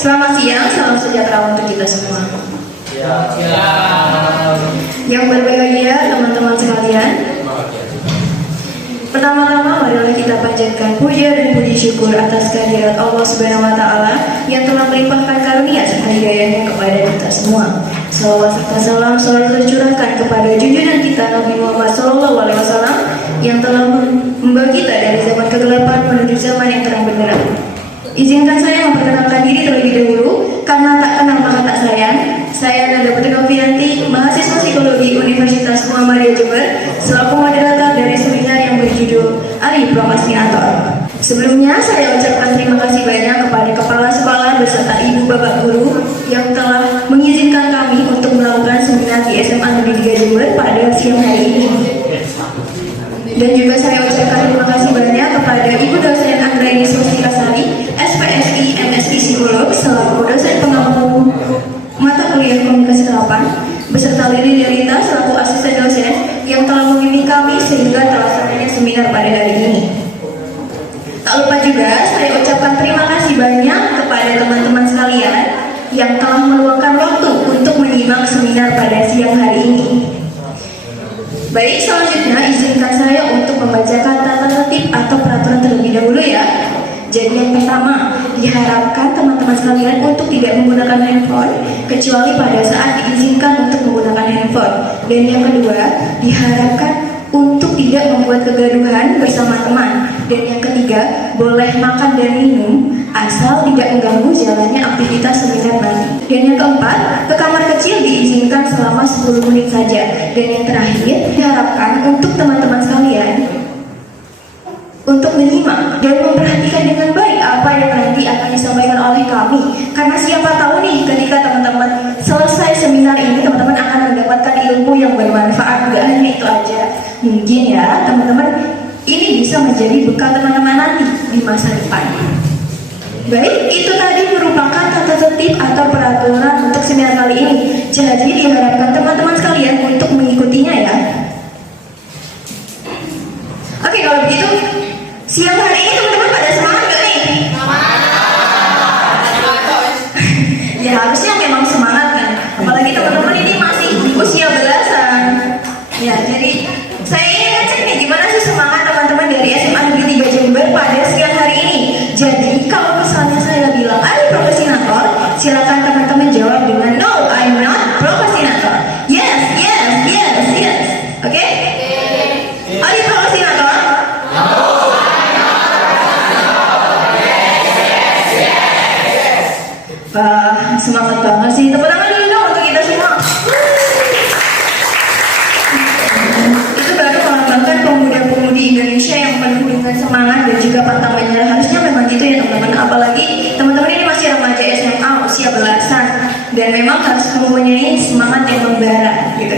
Selamat siang, salam sejahtera untuk kita semua. Yang berbahagia teman-teman sekalian, pertama-tama marilah kita panjatkan puja dan puji syukur atas kehadirat Allah Subhanahu wa Ta'ala yang telah melimpahkan karunia serta hidayahnya kepada kita semua. Salawat serta salam selalu tercurahkan kepada junjungan kita Nabi Muhammad SAW yang telah membawa kita dari zaman kegelapan menuju zaman yang terang benderang. Izinkan saya memperkenalkan diri terlebih dahulu, karena tak kenal maka tak sayang. Saya Nanda Putri Novianti, mahasiswa psikologi Universitas Muhammadiyah Jember, selaku moderator dari seminar yang berjudul Ari Prokrastinator. Sebelumnya saya ucapkan terima kasih banyak kepada kepala sekolah beserta ibu bapak guru yang telah mengizinkan kami untuk melakukan seminar di SMA Negeri 3 Jember pada siang hari ini. Dan juga saya ucapkan terima kasih banyak kepada Ibu dosen Anggraini Swastikasari, SPSI, MSI Psikolog, selaku dosen pengampu mata kuliah komunikasi 8, beserta Lili Lirita selaku asisten dosen yang telah membimbing kami sehingga terlaksananya seminar pada hari ini. Tak lupa juga saya ucapkan terima kasih banyak kepada teman-teman sekalian yang telah meluangkan waktu untuk menyimak seminar pada siang hari ini. Baik, selanjutnya izinkan saya untuk membacakan tata tertib atau peraturan terlebih dahulu ya. Jadi yang pertama, diharapkan teman-teman sekalian untuk tidak menggunakan handphone kecuali pada saat diizinkan untuk menggunakan handphone. Dan yang kedua, diharapkan untuk tidak membuat kegaduhan bersama teman. Dan yang ketiga, boleh makan dan minum asal tidak mengganggu jalannya aktivitas seminar nanti. Dan yang keempat, ke kamar kecil diizinkan selama 10 menit saja. Dan yang terakhir, diharapkan untuk teman-teman sekalian untuk menyimak dan memperhatikan dengan baik apa yang nanti akan disampaikan oleh kami. Karena siapa tahu nih, ketika teman-teman selesai seminar ini, teman-teman akan mendapatkan ilmu yang bermanfaat. Gak hanya itu aja, mungkin ya teman-teman ini bisa menjadi bekal teman-teman nanti di masa depan. Baik, itu tadi merupakan tata tertib atau peraturan untuk seminar kali ini. Jadi diharapkan teman-teman sekalian untuk mengikutinya ya. Oke, kalau begitu siang hari ini teman-teman pada semangat gak nih? Ya harusnya memang semangat kan. Apalagi teman-teman ini masih usia belasan. Ya, jadi saya ingin ngecek nih gimana sih semangat teman-teman dari SMA Negeri 3 Jember pada siang hari ini. Jadi kalau misalnya saya bilang Ari Prokrastinator, silakan teman-teman jawab dengan no, I'm not Prokrastinator. Yes, yes, yes, yes. Oke? Ari Prokrastinator? Wah, semangat banget sih. Tepuk tangan dulu dong untuk kita semua. Itu baru melambangkan pemuda-pemudi Indonesia yang penuh dengan semangat dan juga pantang menyerah. Harusnya memang gitu ya teman-teman. Apalagi teman-teman ini masih remaja SMA, usia belasan, dan memang harus mempunyai semangat yang membara gitu.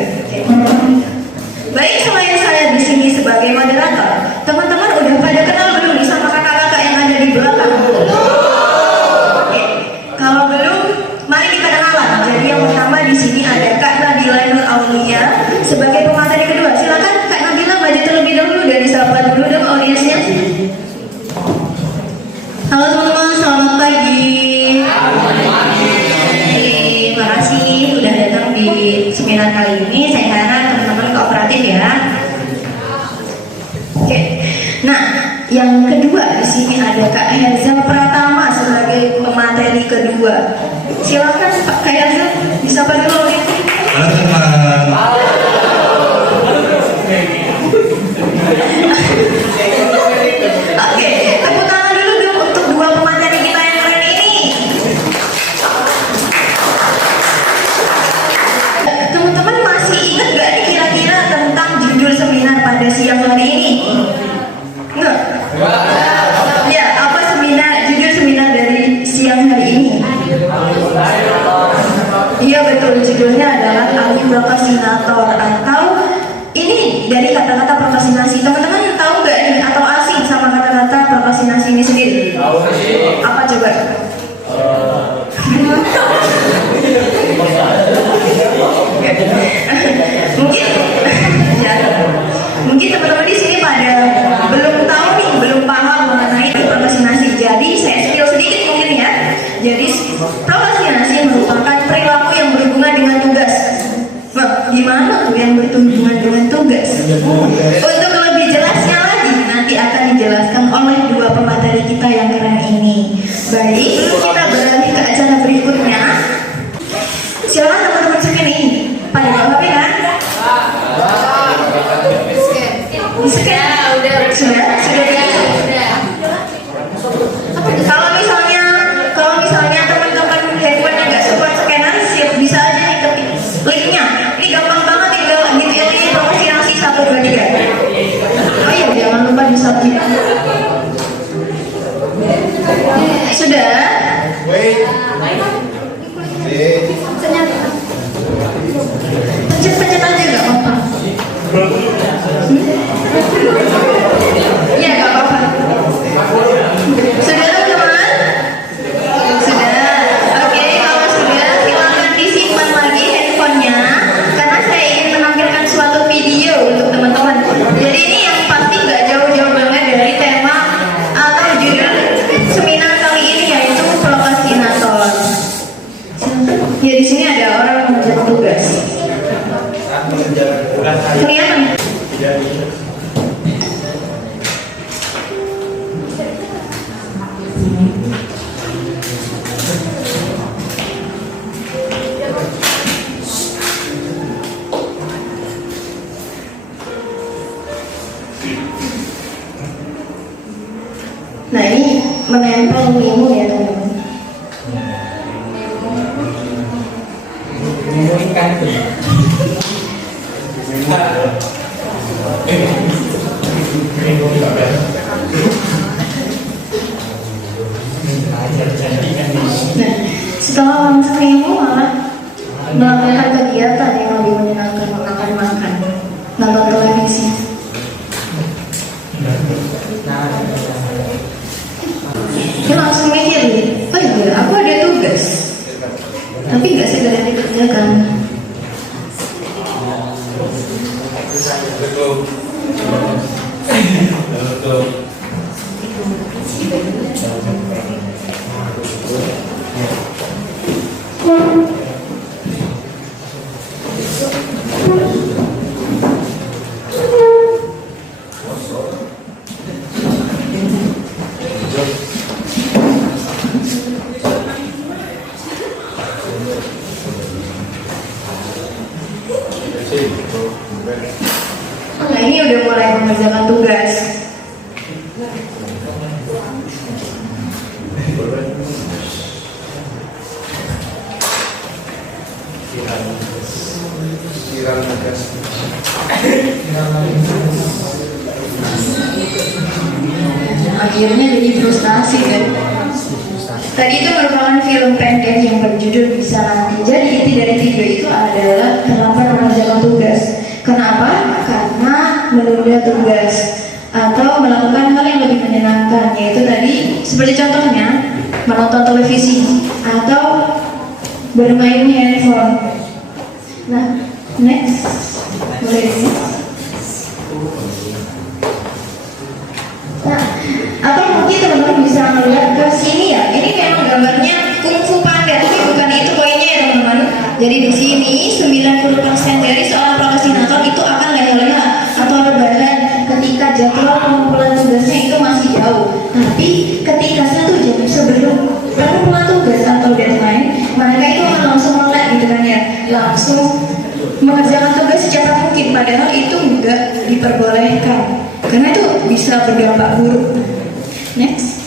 Baik, selain saya di sini sebagai moderator, teman-teman udah pada kenal belum nih sama kakak-kakak yang ada di belakang? Kalau belum, mari kita kenalan. Jadi yang pertama di sini ada Kak Nabila Nur Aulia sebagai pemateri kedua. Silakan Kak Nabila maju terlebih dahulu dan disapa dulu dong audiensnya. Halo teman-teman, selamat pagi. Terima kasih sudah datang di seminar kali ini. Saya harap teman-teman kooperatif ya. Oke. Nah, yang kedua di sini ada Kak Herza Pratama sebagai pemateri kedua. Silakan Pak Kak Herza, disapa dulu nih. Halo teman. Oke, tepuk tangan dulu dong untuk dua pemateri kita yang keren ini. Teman-teman masih ingat gak nih kira-kira tentang judul seminar pada siang hari ini? Nggak? Ya, apa judul seminar dari siang hari ini? Iya betul, judulnya adalah Ari Prokrastinator, atau ini dari kata-kata prokrastinasi. Teman-teman tahu nggak nih atau asing sama kata-kata prokrastinasi ini sendiri? Apa coba? Mungkin ya, mungkin teman-teman di sini pada belum tahu nih, belum paham mengenai prokrastinasi. Jadi saya spill sedikit mungkin ya. Jadi Untuk lebih jelasnya lagi nanti akan dijelaskan oleh dua pemateri kita yang keren ini. Baik, kita beralih ke acara berikutnya. Silakan teman-teman sekalian ini. Pada bawa HP kan? Di-scan? Sudah? Kalau misalnya teman-teman handphone yang nggak support scanner, bisa aja nih ketik linknya. Ini gampang banget tinggal ini promosi nasi 1, 2, 3. Oh iya, jangan lupa di submit. Sudah? Pencet-pencet aja nggak apa-apa. Iya nggak apa-apa. Sudah teman-teman? Sudah. Oke, kalau sudah silakan disimpan lagi handphonenya karena saya ingin menampilkan suatu video untuk teman-teman. Jadi ini yang pasti nggak jauh-jauh banget dari tema atau judul seminar kali ini, yaitu prokrastinator. Ya di sini ada orang mengerjakan tugas. Kelihatan? Nah ini menempel memo ya teman-teman. Memo ikan itu. Nah, setelah langsung memo malah melakukan kegiatan yang lebih menyenangkan, makan, nonton televisi. Kita langsung mikir nih, oh iya aku ada tugas, tapi nggak segera dikerjakan. Nah ini udah mulai mengerjakan tugas. Akhirnya jadi frustasi kan. Tadi itu merupakan film pendek yang berjudul Bisa Nanti. Jadi inti dari video itu adalah kenapa mengerjakan tugas. Kenapa? Karena menunda tugas atau melakukan hal yang lebih menyenangkan, yaitu tadi seperti contohnya menonton televisi atau bermain handphone. Nah, next, boleh next. Nah, atau mungkin teman-teman bisa melihat ke sini ya. Ini memang gambarnya kungfu panda, tapi bukan itu poinnya ya teman-teman. Jadi di sini 90% dari seorang prokrastinator itu akan leha-leha atau rebahan ketika jadwal pengumpulan tugasnya itu masih jauh. Tapi ketika 1 jam sebelum pengumpulan tugas atau deadline, mereka itu akan langsung melek gitu kan ya, langsung mengerjakan tugas secepat mungkin. Padahal itu enggak diperbolehkan karena itu bisa berdampak buruk. Next.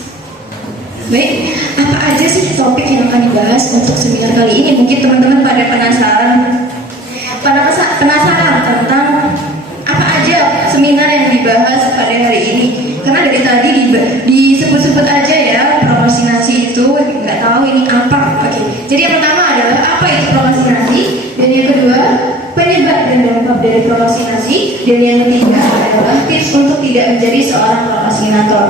Baik, apa aja sih topik yang akan dibahas untuk seminar kali ini? Mungkin teman-teman pada penasaran tentang apa aja seminar yang dibahas pada hari ini. Karena dari tadi disebut-sebut aja ya, prokrastinasi itu nggak tahu ini apa. Oke. Jadi yang pertama adalah apa itu prokrastinasi, dan yang kedua penyebab dan dampak dari prokrastinasi, dan yang ketiga adalah tips untuk tidak menjadi seorang prokrastinator.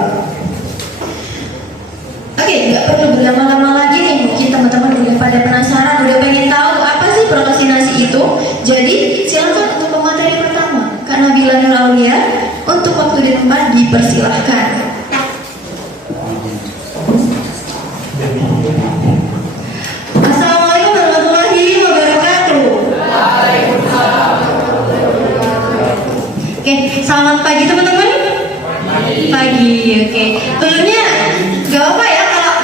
Oke, nggak perlu berlama-lama lagi nih. Mungkin teman-teman udah pada penasaran, udah pengen tahu apa sih prokrastinasi itu. Jadi silakan untuk pemateri pertama, Kak Nabila Nur Aulia, untuk waktu dan tempat dipersilahkan. Assalamualaikum warahmatullahi wabarakatuh. Oke, selamat pagi teman-teman. Pagi, oke. Sebelumnya gak apa ya kalau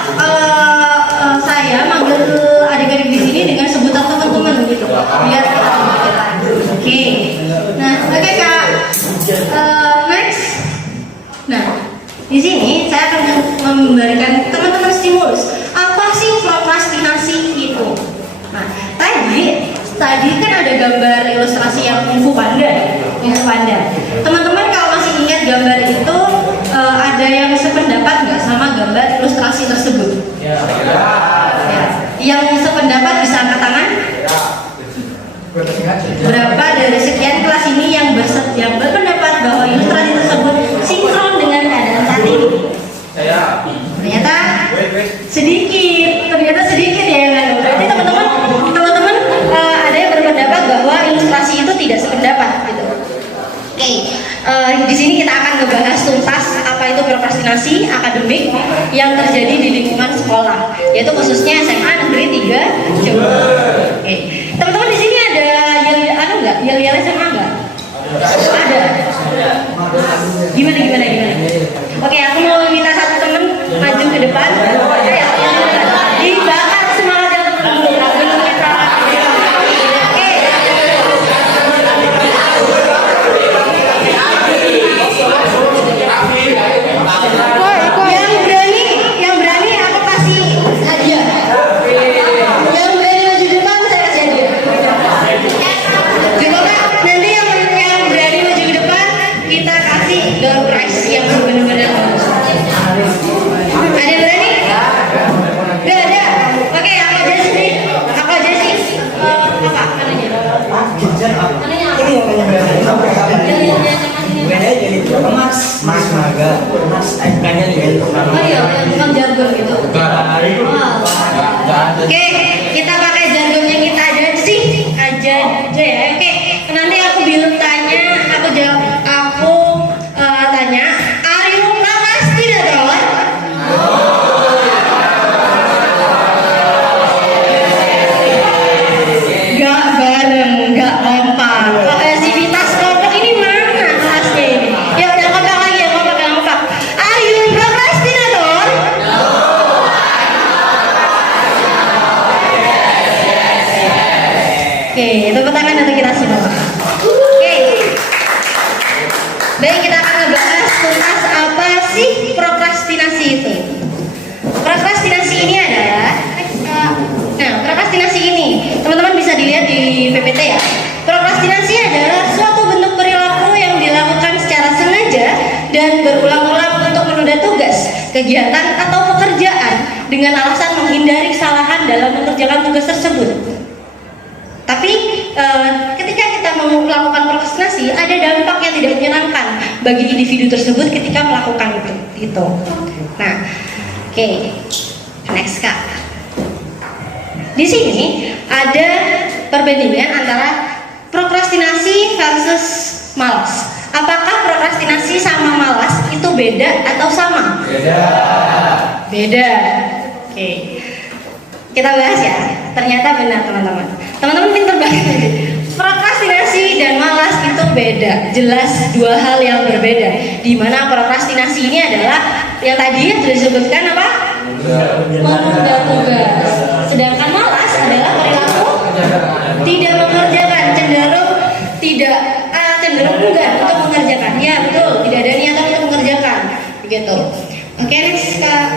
saya manggil adik-adik di sini dengan sebutan teman-teman gitu. Biar oke. Nah, oke Kak. Next. Nah, di sini saya akan memberikan teman-teman stimulus. Apa sih prokrastinasi itu? Nah, tadi kan ada gambar ilustrasi yang Kung Fu Panda. Teman-teman kalau masih ingat gambar itu, ada yang sependapat nggak sama gambar ilustrasi tersebut? Ya. Yang sependapat bisa angkat tangan? Berapa dari sekian kelas ini yang berpendapat bahwa ilustrasi tersebut sinkron dengan keadaan saat ini? Ternyata sedikit ya kan? Berarti teman-teman ada yang berpendapat bahwa ilustrasi itu tidak sependapat gitu. Oke, di sini kita akan ngebahas tuntas apa itu prokrastinasi akademik yang terjadi di lingkungan sekolah, yaitu khususnya SMA Negeri 3 Jember. Oke, teman-teman di sini ada yel SMA nggak? Ada. Gimana? Oke, aku mau minta satu teman maju ke depan. Dibakar semangatnya teman-teman. Yang berani aku kasih hadiah. Yang berani maju depan saya kasih hadiah. Coba nanti yang berani maju ke depan kita kasih door prize yang benar-benar bagus. Ada yang berani? Gak ada. Oke, aku aja sih. Apa namanya? Mas Maga, Mas kayaknya juga. Oh iya, bukan jargon gitu. Oke, kita pakai jargonnya kita aja sih, aja ya. Oke, nanti aku bilang tanya, aku tanya, are you procrastinator? Gak bareng, gak kompak. Kohesivitas kelompok ini mana kelasnya ini? Ya udah kompak lagi ya, kompak. Are you procrastinator? Oke, tepuk tangan untuk kita semua. Oke. Baik, kita akan ngebahas tuntas apa sih prokrastinasi itu. Prokrastinasi ini adalah prokrastinasi ini teman-teman bisa dilihat di PPT ya. Prokrastinasi adalah suatu bentuk perilaku yang dilakukan secara sengaja dan berulang-ulang untuk menunda tugas, kegiatan atau pekerjaan dengan alasan menghindari kesalahan dalam mengerjakan tugas tersebut. Tapi ketika kita melakukan prokrastinasi, ada dampak yang tidak menyenangkan bagi individu tersebut ketika melakukan itu. Nah, oke. Next Kak. Di sini ada perbandingan antara prokrastinasi versus malas. Apakah prokrastinasi sama malas itu beda atau sama? Beda. Oke. Kita bahas ya. Ternyata benar teman-teman. Teman-teman pintar banget. Prokrastinasi dan malas itu beda. Jelas dua hal yang berbeda. Di mana prokrastinasi ini adalah yang tadi sudah disebutkan apa? Menunda tugas. Sedangkan malas adalah perilaku tidak mengerjakan, cenderung enggan untuk mengerjakan. Ya betul, tidak ada niatan untuk mengerjakan. Begitu. Oke, next Kak.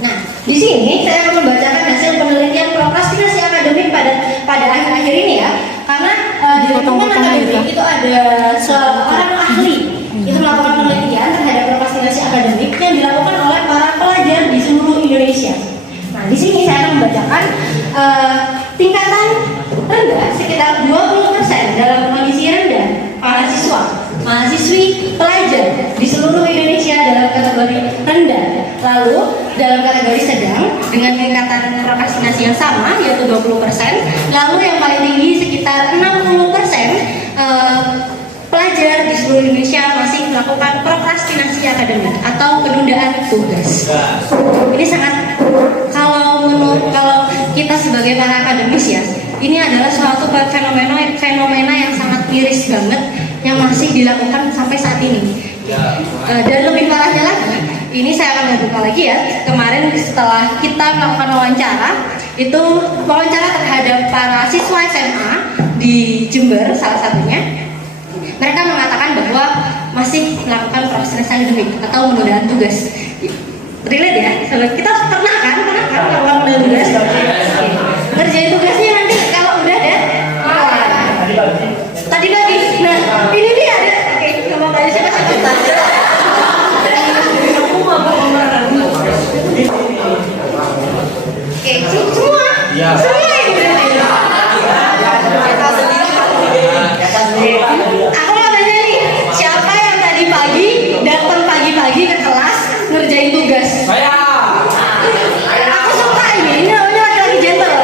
Nah, di sini saya akan membacakan hasil penelitian prokrastinasi akademik pada akhir-akhir ini ya. Karena di lingkungan akademik itu ada seorang ahli itu melakukan penelitian terhadap prokrastinasi akademik yang dilakukan oleh para pelajar di seluruh Indonesia. Nah, di sini saya akan membacakan tingkatan rendah sekitar 20% dalam kondisi rendah mahasiswi pelajar di seluruh Indonesia dalam kategori rendah. Lalu dalam kategori sedang dengan tingkatan prokrastinasi yang sama yaitu 20%. Lalu yang paling tinggi sekitar 60% pelajar di seluruh Indonesia masih melakukan prokrastinasi akademik atau penundaan tugas. Ini sangat kalau kita sebagai para akademis ya, ini adalah suatu fenomena yang sangat miris banget yang masih dilakukan sampai saat ini. Dan lebih parahnya lagi, ini saya akan buka lagi ya. Kemarin setelah kita melakukan wawancara, itu wawancara terhadap para siswa SMA di Jember salah satunya. Mereka mengatakan bahwa masih melakukan prokrastinasi akademik atau penundaan tugas. Relate ya? Kita pernah kan melakukan penundaan tugas. Ngerjain tugasnya nanti kalau udah ada tadi pagi. Nah, ini dia ada. Oke, coba tanya siapa sih? Oke, semua. Semua ini. Aku mau tanya nih, siapa yang tadi pagi datang pagi-pagi ke kelas ngerjain tugas? Aku suka ini namanya laki-laki gentle,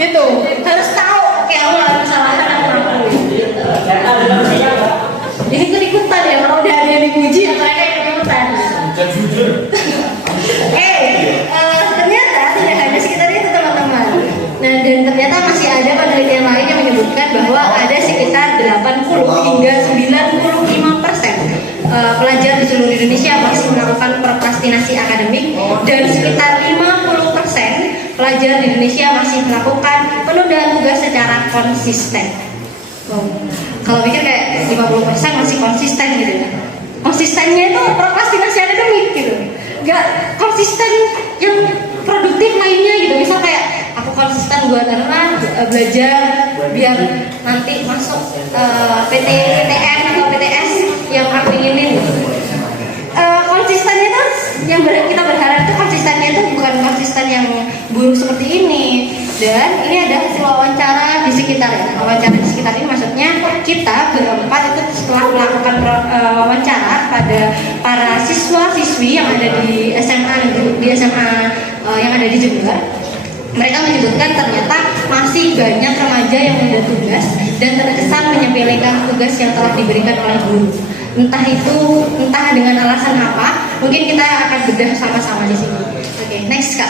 gitu. Harus tahu, oke aku nggak kesalahan aku ngaku. Jadi ikut-ikutan ya, kalau udah ada yang dipuji, mereka ikut-ikutan. Ternyata tidak hanya sekitar itu teman-teman. Nah, dan ternyata masih ada penelitian lain yang menyebutkan bahwa ada sekitar 80 hingga 95% pelajar di seluruh Indonesia masih melakukan prokrastinasi akademik dan sekitar 50% pelajar di Indonesia masih melakukan penundaan tugas secara konsisten. Kalau pikir kayak 50% masih konsisten gitu ya. Konsistennya itu prokrastinasi akademik gitu. Gak konsisten yang produktif lainnya gitu. Misal kayak aku konsisten buat belajar biar nanti masuk PTN atau PTS yang aku inginin gitu. Konsistennya tuh yang kita berharap itu konsistennya itu bukan konsisten yang buruk seperti ini. Dan ini ada hasil wawancara di sekitar ya. Wawancara di sekitar ini maksudnya kita berempat itu setelah melakukan wawancara pada para siswa-siswi yang ada di SMA yang ada di Jember. Mereka menyebutkan ternyata masih banyak remaja yang menunda tugas dan terkesan menyepelekan tugas yang telah diberikan oleh guru. Entah dengan alasan apa, mungkin kita akan bedah sama-sama di sini. Oke, next Kak.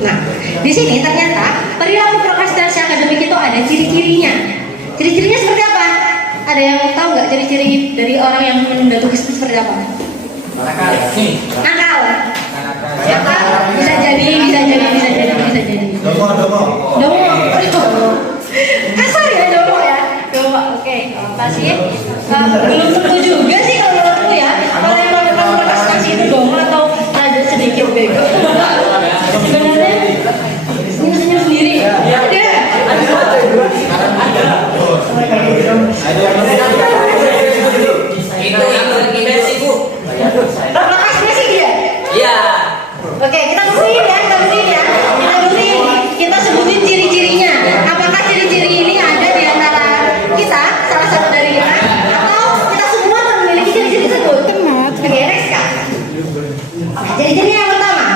Nah, di sini ternyata perilaku prokrastinasi akademik itu ada ciri-cirinya. Ciri-cirinya seperti apa? Ada yang tahu nggak ciri-ciri dari orang yang menunda tugas itu seperti apa? Nakal. Siapa? Bisa jadi. Domo. Kasar ya domo ya. Oke. Kasih. Belum tentu juga sih kalau menurutku ya. Kalau yang melakukan prokrastinasi itu domo atau ada sedikit bego. Sebenarnya senyum sendiri. Ada. Itu impresi Bu. Prokrastinasi dia? Iya. Oke, kita buktiin ya. Kita sebutin ciri-cirinya. Apakah ciri-ciri ini ada di antara kita, salah satu dari kita, atau kita semua memiliki ciri-ciri tersebut? Oke, next Kak. Ciri-ciri yang pertama,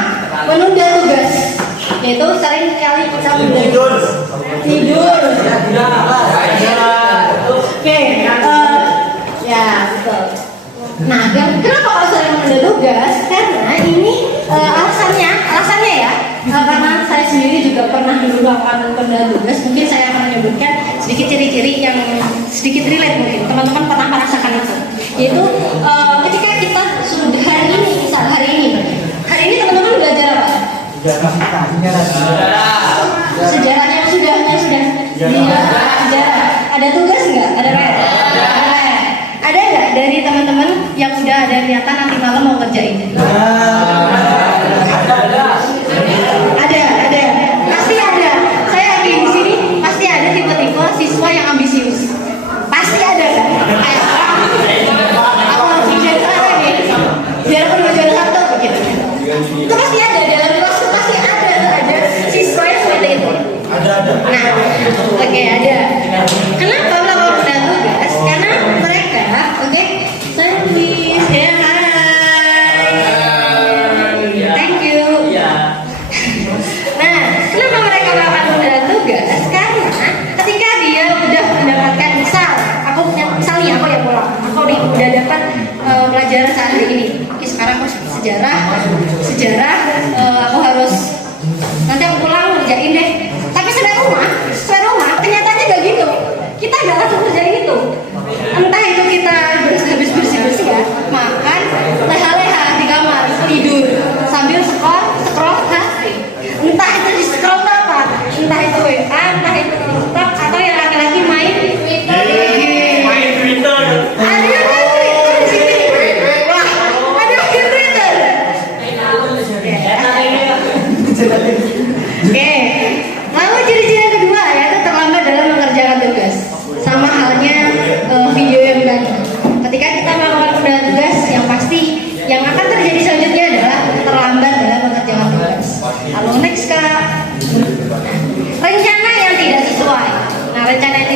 menunda tugas. Yaitu sering kali kita tidur. Oke, ya betul. Nah, kenapa kalau sering menunda tugas? Karena ini alasannya ya. Karena saya sendiri juga pernah dulu melakukan penundaan tugas. Mungkin saya akan menyebutkan sedikit ciri-ciri yang sedikit relate mungkin teman-teman pernah merasakan itu. Yaitu ketika kita sudah hari ini teman-teman belajar apa? Sejarahnya sudah. Sejarah. Ada tugas nggak? Ada PR? Ada nggak dari teman-teman yang udah ada niatan nanti malam mau kerjain? Ada. Pasti ada. Saya yakin di sini pasti ada tipe-tipe siswa yang ambisius. Pasti ada kan? Aku harus jadi apa nih? Biarpun mau juara satu begitu. Itu pasti ada dalam kelas itu pasti ada siswa yang seperti itu. Ada. Nah, oke, ada. Kenapa melakukan penundaan tugas? Karena mereka, saya tulis ya, hai. Thank you. Nah, kenapa mereka melakukan penundaan tugas? Karena ketika dia udah mendapatkan misalnya aku yang pulang, aku udah dapat pelajaran saat ini. Oke, sekarang aku sejarah, aku harus nanti aku pulang ngerjain deh. Tapi sesuai rumah kenyataannya gak gitu. Kita gak langsung kerjain itu.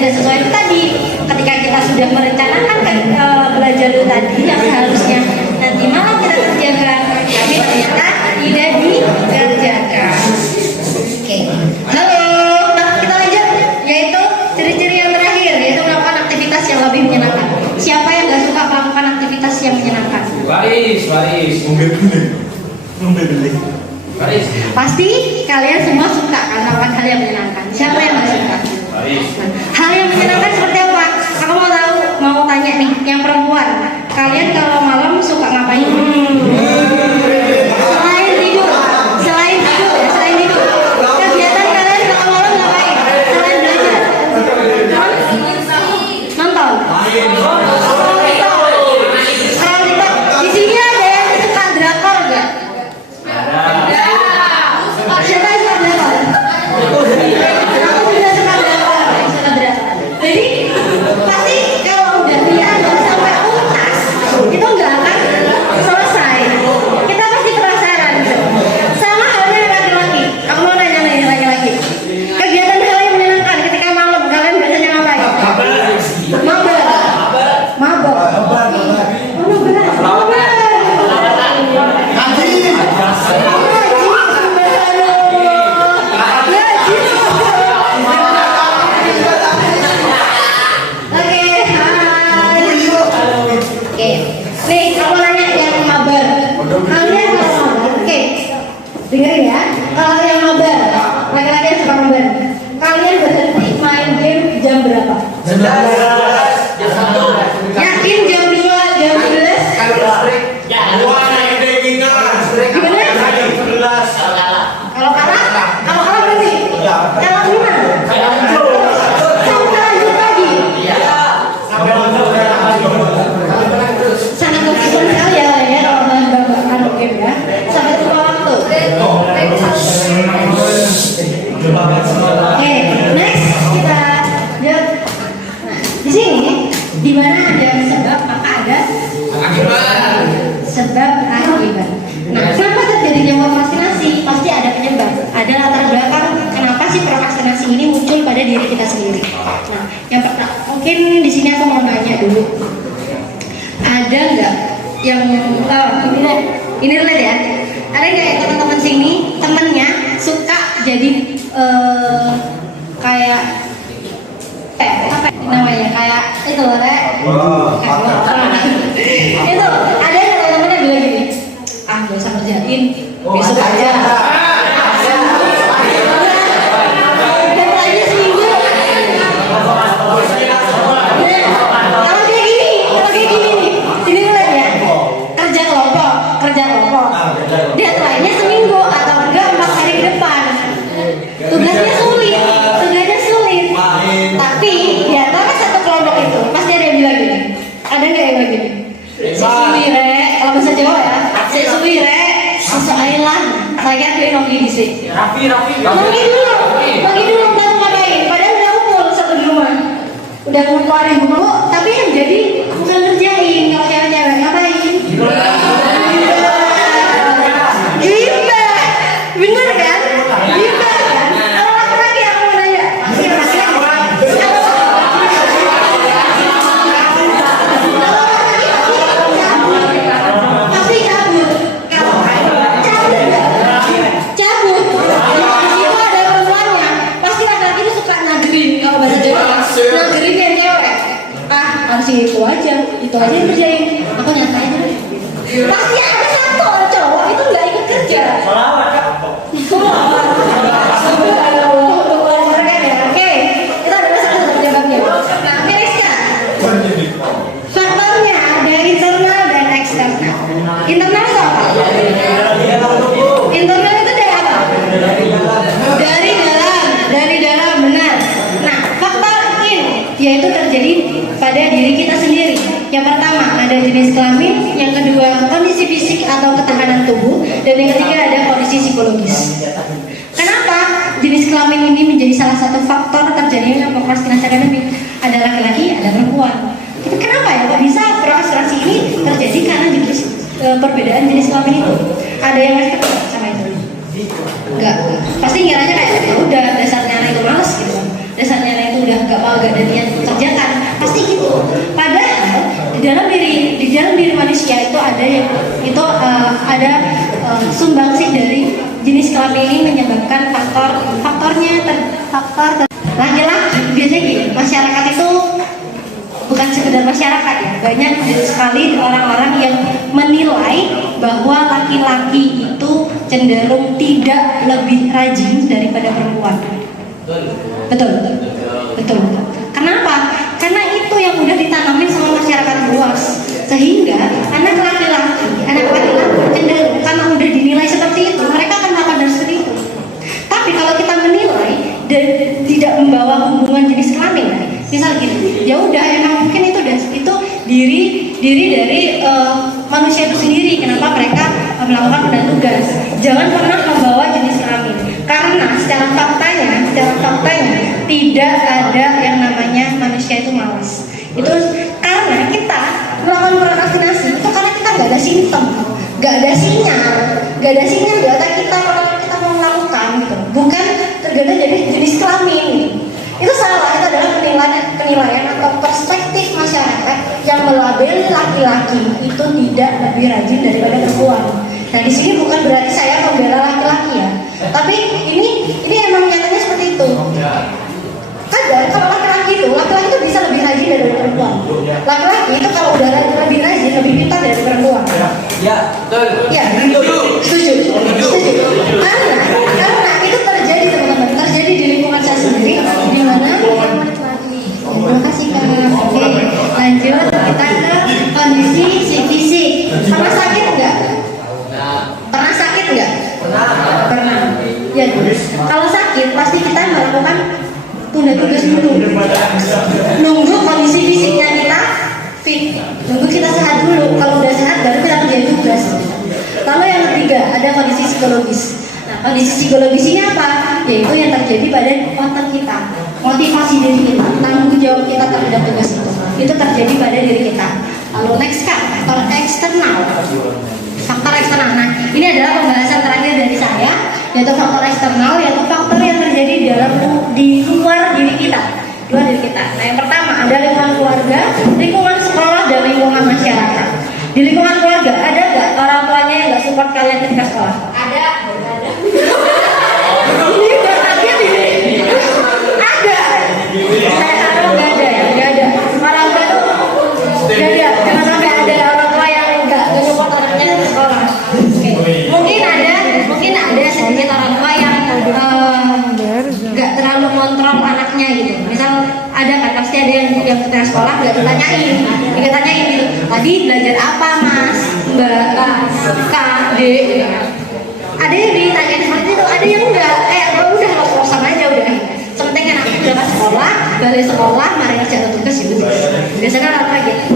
tidak sesuai itu tadi. Ketika kita sudah merencanakan belajar itu tadi yang seharusnya nanti malam kita kerjakan, tapi ternyata tidak dikerjakan. Oke, halo, kita lanjut, yaitu ciri-ciri yang terakhir, yaitu melakukan aktivitas yang lebih menyenangkan. Siapa yang gak suka melakukan aktivitas yang menyenangkan? Baris. Baris. Pasti kalian semua suka kan melakukan hal yang menyenangkan. Siapa yang gak suka? Baris. Hal yang menyenangkan seperti apa? Aku mau tahu, mau tanya nih, yang perempuan. Kalian kalau malam suka ngapain? Selain tidur, selain tidur. Kegiatan kalian kalau malam ngapain? Selain belajar? Nonton. Kalau di sini ada yang suka drakor nggak? Siapa yang suka drakor? Aku juga suka drakor. Jadi pasti kalau udah diaduk sampai untas itu nggak akan selesai. Kita pasti penasaran gitu. Sama halnya dengan laki-laki. Aku mau nanya nih laki-laki. Kegiatan hal yang menyenangkan ketika malam kalian biasanya ngapain? Mabok. Nih, aku nanya yang mabar. Kalian kalau mabar, oke, dengerin ya. Kalau yang mabar, laki-laki yang suka mabar, kalian berhenti main game jam berapa? Yakin jam 2, jam 11? Kalau kalah berhenti. Kalau menang, sampai lanjut lagi. Sangat meskipun sekali ya kalau kalian babakkan game ya. Sampai lupa waktu. Oke, next kita lihat. Nah, di sini di mana ada sebab maka ada sebab akibat. Nah, kenapa terjadinya prokrastinasi? Pasti ada penyebab. Ada latar belakang kenapa sih prokrastinasi ini muncul pada diri kita sendiri. Nah, yang pertama mungkin di sini aku mau nanya dulu. Ada nggak yang ini relate ya? Ada nggak yang teman-teman sini temennya suka jadi kayak apa namanya kayak itu itu ada yang teman-temannya bilang gini, nggak usah kerjain besok aja. Dan lagi seminggu. Kalau kayak gini nih, sini lihat ya, kerja kelompok. Deadline-nya seminggu atau enggak 4 hari ke depan. Tugasnya sulit. Tapi di antara satu kelompok itu pasti ada yang bilang gini. Ada nggak yang bilang gini? Sesuai rek, kalau bahasa Jawa ya. Sesuai rek, sesuai lah. Saya kayak nongki di sini. Rapi. Nongki dulu, nggak ngapain. Padahal udah kumpul satu di rumah. Udah ngeluarin buku, tapi yang jadi bukan ngerjain. Kalau cewek-cewek ngapain? Gila, bener kan? Kalau laki-laki aku mau nanya, pasti cabut. Kalau cabut, itu ada perempuannya. Pasti laki-laki itu suka nagerin. Kalau bahasa Jawa, nagerin yang cewek. Harus itu aja yang kerjain. Aku nyata aja deh. Pasti ada satu cowok itu nggak ikut kerja. Oke, itu adalah salah satu penyebabnya. Nah, next-nya. Faktornya ada internal dan eksternal. Internal itu apa? Internal itu dari apa? Dari dalam, benar. Nah, faktor in yaitu terjadi pada diri kita sendiri. Yang pertama ada jenis kelamin, yang kedua kondisi fisik atau ketahanan tubuh, dan yang ketiga ada kondisi psikologis. Kenapa jenis kelamin ini menjadi salah satu faktor terjadinya prokrastinasi akademik? Ada laki-laki, ada perempuan. Itu kenapa ya kok bisa prokrastinasi ini terjadi karena jenis perbedaan jenis kelamin itu? Ada yang ngerti sama itu? Enggak. Pasti ngiranya kayak ya udah dasarnya itu malas gitu. Dasarnya itu udah enggak mau, enggak ada niat di dalam diri manusia itu ada sumbangsih dari jenis kelamin ini menyebabkan faktor laki-laki. Biasanya gini, masyarakat itu bukan sekedar masyarakat ya, banyak sekali orang-orang yang menilai bahwa laki-laki itu cenderung tidak lebih rajin daripada perempuan. Betul. Kenapa? Karena itu yang udah ditanamin sama masyarakat luas, sehingga anak laki-laki cenderung karena udah dinilai seperti itu, mereka akan melakukan hal seperti itu. Tapi kalau kita menilai dan tidak membawa hubungan jenis kelamin, misal gini, ya udah emang mungkin itu diri dari manusia itu sendiri. Kenapa mereka melakukan dan tugas? Jangan pernah membawa jenis kelamin, karena secara faktanya tidak ada yang namanya manusia itu malas. Itu karena kita melakukan prokrastinasi itu karena kita nggak ada simptom, nggak ada sinyal di otak kita kalau kita mau melakukan gitu. Bukan tergantung dari jenis kelamin. Itu salah, itu adalah penilaian atau perspektif masyarakat yang melabeli laki-laki itu tidak lebih rajin daripada perempuan. Nah di sini bukan berarti saya membela laki-laki ya, tapi ini emang nyatanya seperti itu. Kadang kalau laki-laki itu bisa lebih rajin dari perempuan. Laki-laki itu kalau udah lebih rajin, lebih pintar dari perempuan. Ya, betul. Ya, setuju. Karena itu terjadi teman-teman, terjadi di lingkungan saya sendiri, di mana terima kasih Kak. Oke, lanjut kita ke kondisi fisik. Pernah sakit nggak? Pernah. Ya, kalau sakit pasti kita melakukan tunda tugas dulu. Nunggu kondisi fisiknya kita fit, nunggu kita sehat dulu. Kalau udah sehat baru kita kerjain tugas. Lalu yang ketiga ada kondisi psikologis. Nah, kondisi psikologis ini apa? Yaitu yang terjadi pada otak kita, motivasi diri kita, tanggung jawab kita terhadap tugas itu. Itu terjadi pada diri kita. Lalu next faktor eksternal. Nah, ini adalah pembahasan terakhir dari saya, yaitu faktor eksternal, yaitu faktor yang terjadi di luar diri kita. Nah, yang pertama ada lingkungan keluarga, lingkungan sekolah, dan lingkungan masyarakat. Di lingkungan keluarga ada nggak orang tuanya yang nggak support kalian ketika sekolah? Ada. Ini udah kaget ini. Ada. Saya taruh nggak ada ya, nggak ada. Orang tua tuh nggak ada. Jangan sampai ada orang tua yang nggak support anaknya ke sekolah. Oke. Mungkin ada sedikit orang tua yang nggak terlalu kontrol anaknya gitu. Misal ada kan, pasti ada yang ketika sekolah nggak ditanyain gitu. Tadi belajar apa Mas, Mbak, Kak, Dek? Ada yang ditanyain seperti itu, ada yang enggak. Udah kosong aja udah. Penting kan aku berangkat sekolah, balik sekolah, mari kerja tugas gitu. Biasanya apa gitu.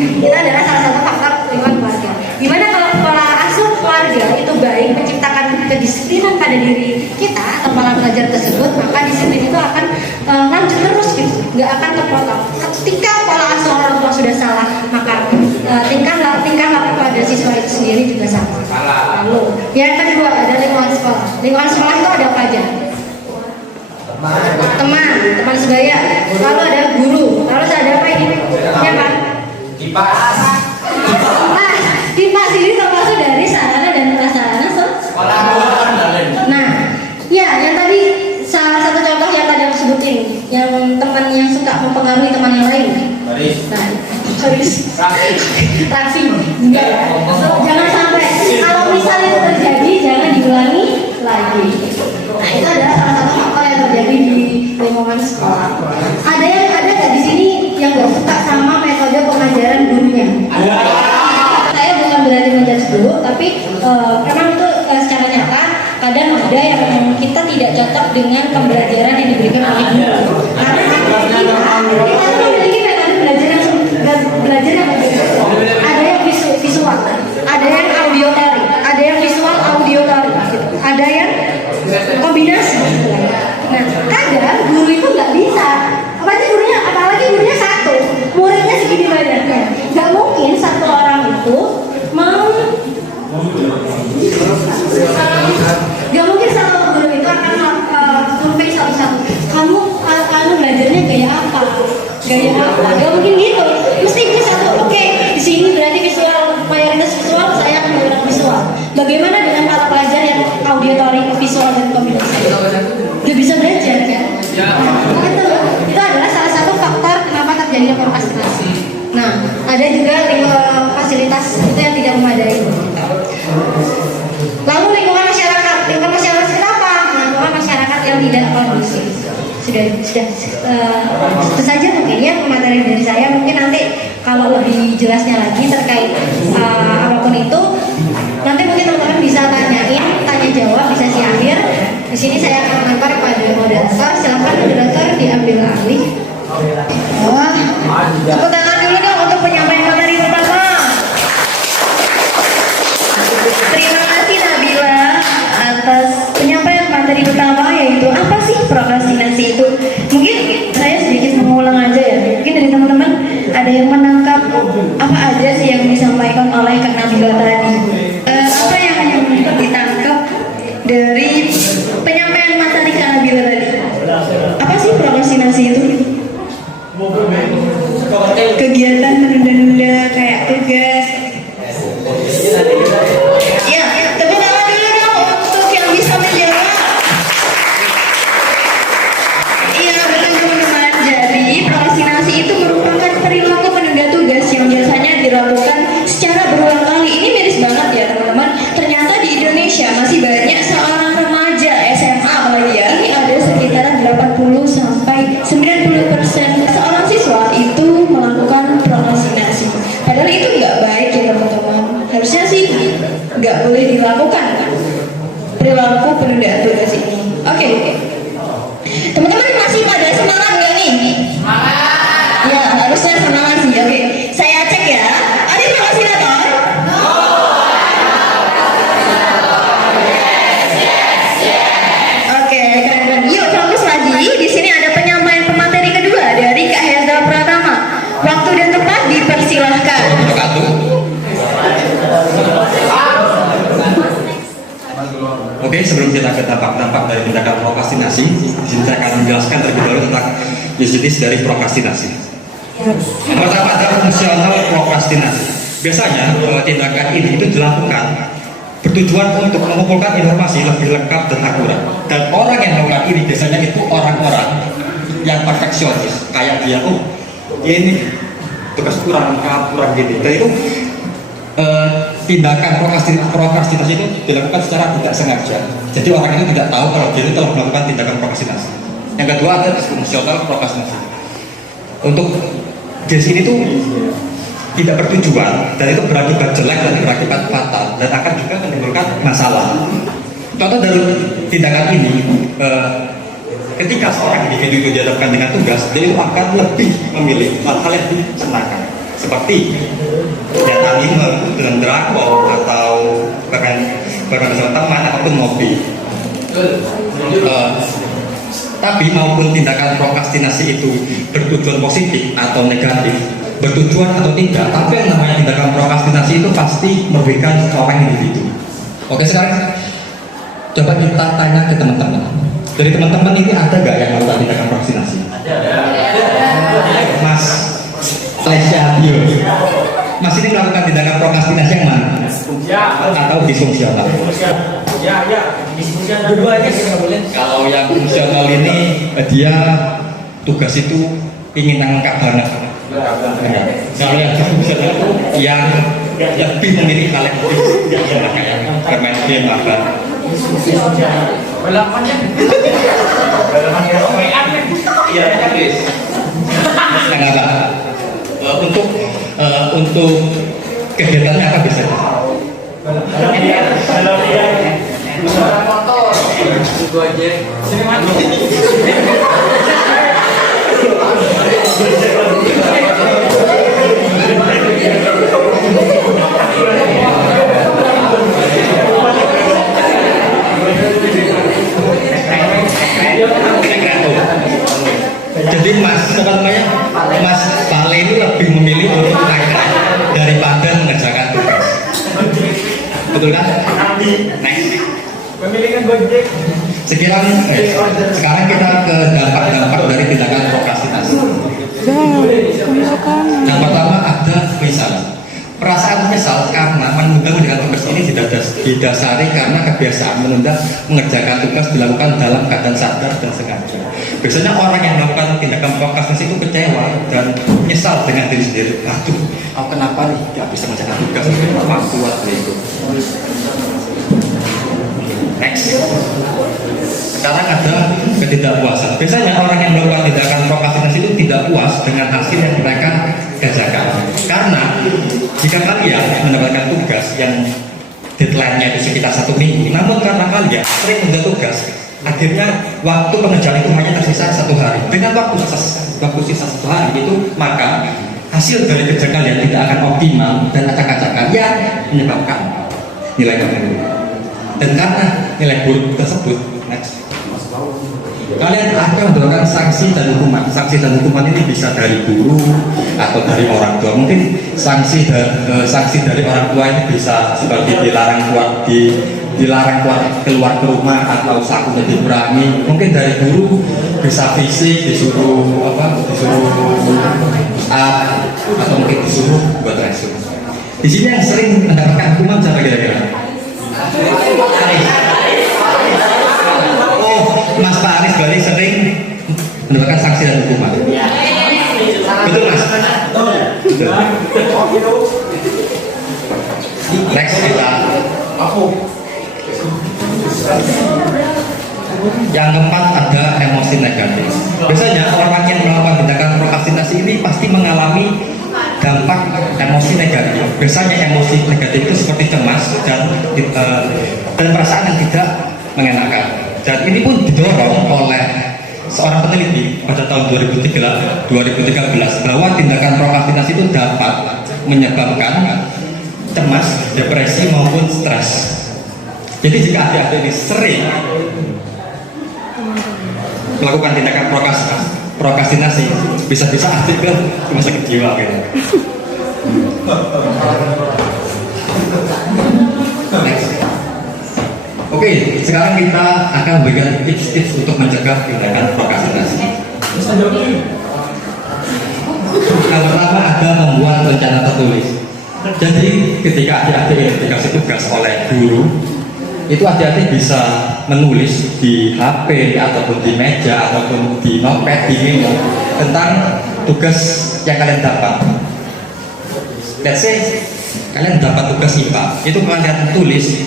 Itu adalah salah satu faktor lingkungan keluarga. Gimana kalau pola asuh keluarga itu baik, menciptakan kedisiplinan pada diri kita atau pola belajar tersebut, maka disiplin itu akan lanjut terus gitu, nggak akan terpotong. Ketika pola asuh orang tua sudah salah, maka tingkah laku pada siswa itu sendiri juga sama. Lalu yang kedua ada lingkungan sekolah. Lingkungan sekolah itu ada apa aja? Teman sebaya. Lalu ada guru. Lalu ada apa ini? Siapa? Kipas. Kipas ini termasuk dari sarana dan prasarana sekolah. Nah, ya yang tadi salah satu contoh yang tadi aku sebutin, yang teman yang suka mempengaruhi teman yang lain. Raksi. Enggak ya. Jangan sampai kalau misalnya itu terjadi jangan diulangi lagi. Nah, itu adalah salah satu faktor yang terjadi di lingkungan sekolah. Ada nggak di sini yang nggak suka sama metode pengajaran gurunya? Saya bukan berarti menjudge dulu, tapi memang itu secara nyata kadang ada yang kita tidak cocok dengan pembelajaran yang diberikan oleh guru. Karena kita memiliki metode belajar yang berbeda. Ada yang visual, ada yang auditory, ada yang visual auditory, gitu. Ada yang kombinasi. Nah, kadang guru itu nggak bisa. Apalagi gurunya satu, muridnya segini banyaknya. Nggak mungkin satu orang itu mau. Gak mungkin satu guru itu akan survei satu-satu. Kamu ada juga fasilitas itu yang tidak memadai. Lalu lingkungan masyarakat seperti apa? Lingkungan masyarakat yang tidak kondusif. Sudah itu saja mungkin ya pemaparan dari saya. Mungkin nanti kalau lebih jelasnya lagi terkait apapun itu, nanti mungkin teman-teman bisa tanya jawab di sesi akhir. Di sini saya akan melempar kepada moderator. Silakan moderator diambil alih. Wah, tepuk tangan dulu dong untuk penyampaian materi pertama. Terima kasih Nabila atas penyampaian materi pertama, yaitu apa sih prokrastinasi itu. Mungkin saya sedikit mengulang aja ya. Mungkin dari teman-teman ada yang menangkap apa aja sih yang disampaikan oleh Kak Nabila tadi. Apa yang ditangkap dari penyampaian materi Kak Nabila tadi? Apa sih prokrastinasi itu? Kegiatan menunda-nunda kayak tugas. Ya, tepuk tangan dulu dong untuk yang bisa menjawab. Iya betul teman-teman. Jadi prokrastinasi itu merupakan perilaku penunda tugas yang biasanya dilakukan secara berulang kali. Ini miris banget ya teman-teman. Ternyata di Indonesia masih banyak seorang remaja SMA apalagi ya. Ini ada sekitaran 80 sampai 90% seorang siswa itu melakukan prokrastinasi. Padahal itu nggak baik ya teman-teman. Harusnya sih nggak boleh dilakukan kan perilaku penundaan tugas ini. Oke. Teman-teman masih pada semangat nggak nih? Ya harusnya semangat sih. Oke, saya cek ya. Ada prokrastinator? Oke, keren-keren. Yuk fokus lagi. Di sini ada penyampaian pemateri kedua dari Kak Heza Pratama. Waktu dan tempat dipersilahkan. Oke, sebelum kita ke dampak-dampak dari tindakan prokrastinasi, di sini saya akan menjelaskan terlebih dahulu tentang jenis dari prokrastinasi. Yang pertama adalah fungsional prokrastinasi. Biasanya tindakan ini itu dilakukan bertujuan untuk mengumpulkan informasi lebih lengkap dan akurat. Dan orang yang melakukan ini biasanya itu orang-orang yang perfeksionis, kayak dia, ini tugas kurang gitu. Dan itu tindakan prokrastinasi itu dilakukan secara tidak sengaja. Jadi orang itu tidak tahu kalau dia itu telah melakukan tindakan prokrastinasi. Yang kedua adalah disfungsional prokrastinasi. Untuk jenis ini tuh tidak bertujuan dan itu berakibat jelek dan berakibat fatal dan akan juga menimbulkan masalah. Contoh dari tindakan ini, ketika seorang individu itu dihadapkan dengan tugas, dia itu akan lebih memilih hal-hal yang disenangkan, seperti anime dengan drakor atau bahkan bersama teman ataupun ngopi. Tapi maupun tindakan prokrastinasi itu bertujuan positif atau negatif, bertujuan atau tidak, tapi yang namanya tindakan prokrastinasi itu pasti merugikan seorang individu. Oke, sekarang coba kita tanya ke teman-teman. Dari teman-teman ini ada nggak yang melakukan tindakan prokrastinasi? Mas Lesya, Mas ini melakukan tindakan prokrastinasi yang mana? Atau disfungsional? Ya, disfungsional. Dua-duanya sih nggak boleh. Kalau yang fungsional ini dia tugas itu ingin yang lengkap banget. Kalau yang disfungsional itu yang lebih memilih hal yang kayak bermain game apa. Balapannya. Iya, Chris. Untuk kegiatannya apa bisa? Motor. Itu aja. Jadi Mas Pale ini lebih memilih untuk main daripada mengerjakan tugas. Betul kan? Next. Pemilikan Gojek. Sekarang kita ke dampak-dampak dari tindakan prokrastinasi. Yang pertama ada misalnya perasaan menyesal karena menunda tugas ini didasari karena kebiasaan menunda mengerjakan tugas dilakukan dalam keadaan sadar dan sengaja. Biasanya orang yang melakukan tindakan prokrastinasi itu kecewa dan menyesal dengan diri sendiri. Aduh, aku kenapa nih gak bisa mengerjakan tugas? Kenapa kuat gitu. Next. Sekarang ada ketidakpuasan. Biasanya orang yang melakukan tindakan prokrastinasi itu tidak puas dengan hasil yang mereka kerjakan. Karena jika kalian mendapatkan tugas yang deadline-nya itu sekitar 1 minggu, namun karena kalian sering menunda tugas, akhirnya waktu pengerjaan itu hanya tersisa 1 hari. Dengan waktu sisa 1 hari itu, maka hasil dari kerja kalian tidak akan optimal dan acak-acakan yang menyebabkan nilai buruk. Dan karena nilai buruk tersebut, kalian akan mendapatkan sanksi dan hukuman. Sanksi dan hukuman ini bisa dari guru atau dari orang tua. Mungkin sanksi dari orang tua ini bisa seperti dilarang keluar ke rumah atau sakunya dikurangi. Mungkin dari guru bisa fisik, disuruh atau mungkin disuruh buat resume. Di sini yang sering mendapatkan hukuman siapa kira-kira? Mas Pak Aris berarti sering mendapatkan sanksi dan hukuman. Betul Mas? Betul. Next kita. Yang keempat ada emosi negatif. Biasanya orang yang melakukan tindakan prokrastinasi ini pasti mengalami dampak emosi negatif. Biasanya emosi negatif itu seperti cemas dan perasaan yang tidak mengenakan. Dan ini pun didorong oleh seorang peneliti pada tahun 2013 bahwa tindakan prokrastinasi itu dapat menyebabkan cemas, depresi maupun stres. Jadi jika adik-adik ini sering melakukan tindakan prokrastinasi, bisa-bisa adik ke rumah sakit jiwa gitu. Next. Oke, sekarang kita akan memberikan tips-tips untuk mencegah tindakan prokrastinasi. Yang pertama ada membuat rencana tertulis. Jadi ketika adik-adik dikasih tugas oleh guru, itu adik-adik bisa menulis di HP ataupun di meja ataupun di notepad, di memo tentang tugas yang kalian dapat. Let's say kalian dapat tugas IPA, itu kalian tulis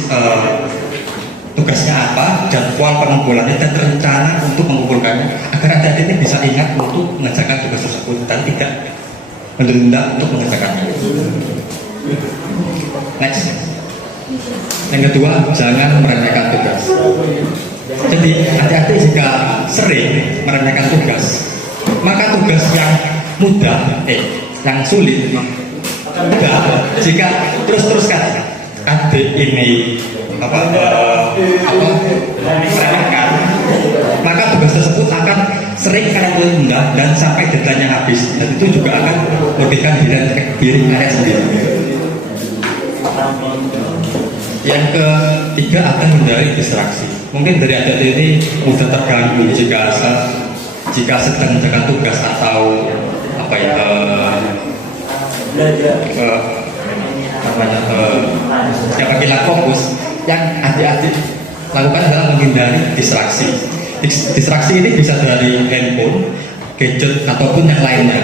tugasnya apa, jadwal pengumpulannya dan rencana untuk mengumpulkannya agar adik-adik ini bisa ingat untuk mengerjakan tugas tersebut dan tidak menunda untuk mengerjakannya. Next. Yang kedua, jangan meremehkan tugas. Jadi adik-adik jika sering meremehkan tugas, maka tugas yang mudah, yang sulit mudah jika terus-teruskan adik ini meremehkan, maka tugas tersebut akan sering kalian tunda dan sampai deadline-nya habis, dan itu juga akan merugikan diri kalian sendiri. Yang ketiga, akan hindari distraksi. Mungkin dari adik-adik ini mudah terganggu jika sedang mengerjakan tugas atau yang hilang fokus. Yang adik-adik lakukan adalah menghindari distraksi. Distraksi ini bisa dari handphone, gadget ataupun yang lainnya.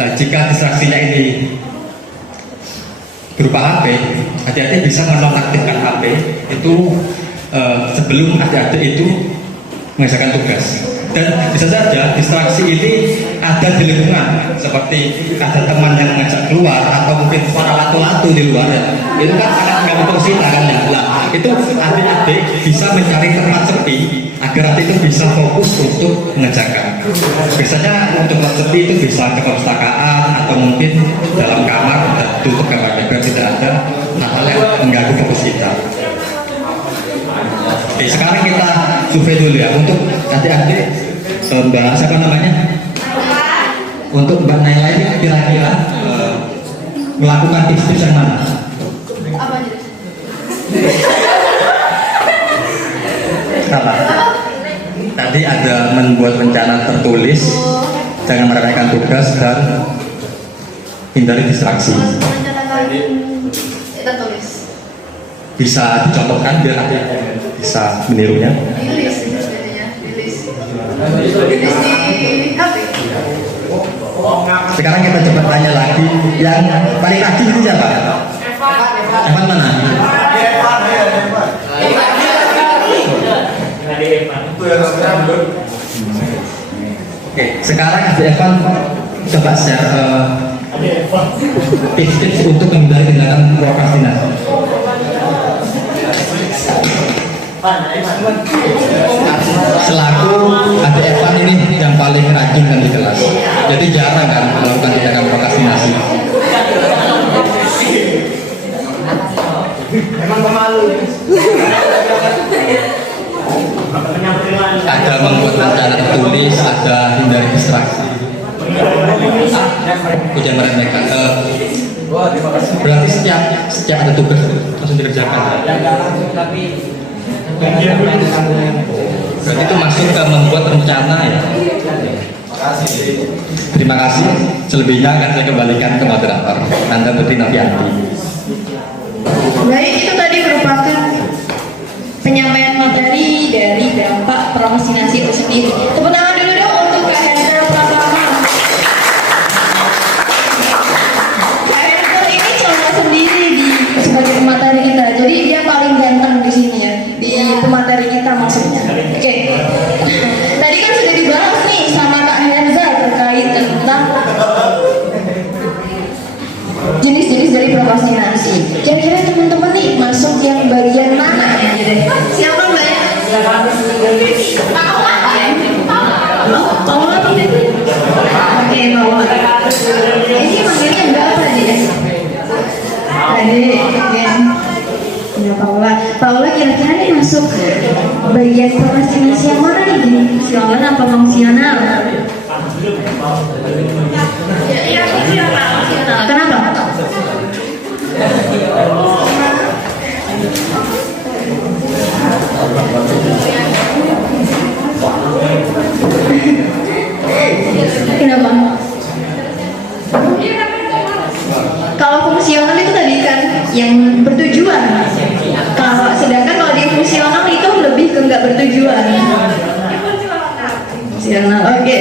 Nah, jika distraksinya ini berupa HP, adik-adik bisa menonaktifkan HP itu sebelum adik-adik itu mengerjakan tugas. Dan bisa saja distraksi ini ada di lingkungan, seperti ada teman yang mengajak keluar atau mungkin suara lato-lato di luar, ya. Itu kan akan mengganggu fungsi tangan ya. Nah, itu adik-adik bisa mencari tempat sepi agar adik itu bisa fokus untuk mengerjakan. Biasanya untuk tempat sepi itu bisa ke perpustakaan atau mungkin dalam kamar dan tutup kamarnya agar tidak ada hal-hal yang mengganggu fokus kita. Oke, sekarang kita survei dulu ya untuk adik-adik. Mbak siapa namanya? Untuk Mbak Naila ini kira-kira melakukan tips-tips yang mana? Apa? Tadi ada membuat rencana tertulis, jangan meremehkan tugas dan hindari distraksi. kita tulis. Bisa dicontohkan biar ada yang bisa menirunya. Tulis sebenarnya, tulis di HP. Sekarang kita coba tanya lagi yang paling rajin itu siapa? Evan mana? Oke, sekarang Evan coba share tips-tips untuk menghindari tindakan prokrastinasi. Selaku adik Evan ini yang paling rajin kan di kelas, jadi jarang kan melakukan tindakan prokrastinasi. Emang pemalu. Ada membuat rencana tertulis, ada hindari distraksi. Ujian meremehkan. Berarti setiap ada tugas langsung dikerjakan. Berarti itu masuk ke membuat rencana ya. Terima kasih. Selebihnya akan saya kembalikan ke moderator. Anda Putri Novianti. Baik, itu tadi merupakan penyampaian materi dari dampak prokrastinasi itu sendiri. Tepuk tangan dulu dong untuk Kak Hendra Pratama. Kak Hendra ini contoh sendiri di sebagai pemateri kita. Jadi dia paling ganteng di sini ya, di pemateri kita maksudnya. Oke. Tadi kan sudah dibahas nih sama Kak Hendra terkait tentang jenis-jenis dari prokrastinasi. Kira-kira teman-teman nih masuk yang bagian mana ya? Siapa mbak? Paula tidak? Oke, Paula. Ini manggilnya mbak apa dia? Adik, ya. Ya Paula. Paula kira-kira nih masuk bagian prokrastinasi yang mana nih? Fungsional apa fungsional? Ya, fungsional. Kenapa? Kenapa? Kalau fungsional itu tadi kan yang bertujuan. Sedangkan kalau dia fungsional itu lebih ke nggak bertujuan. Fungsional, oke.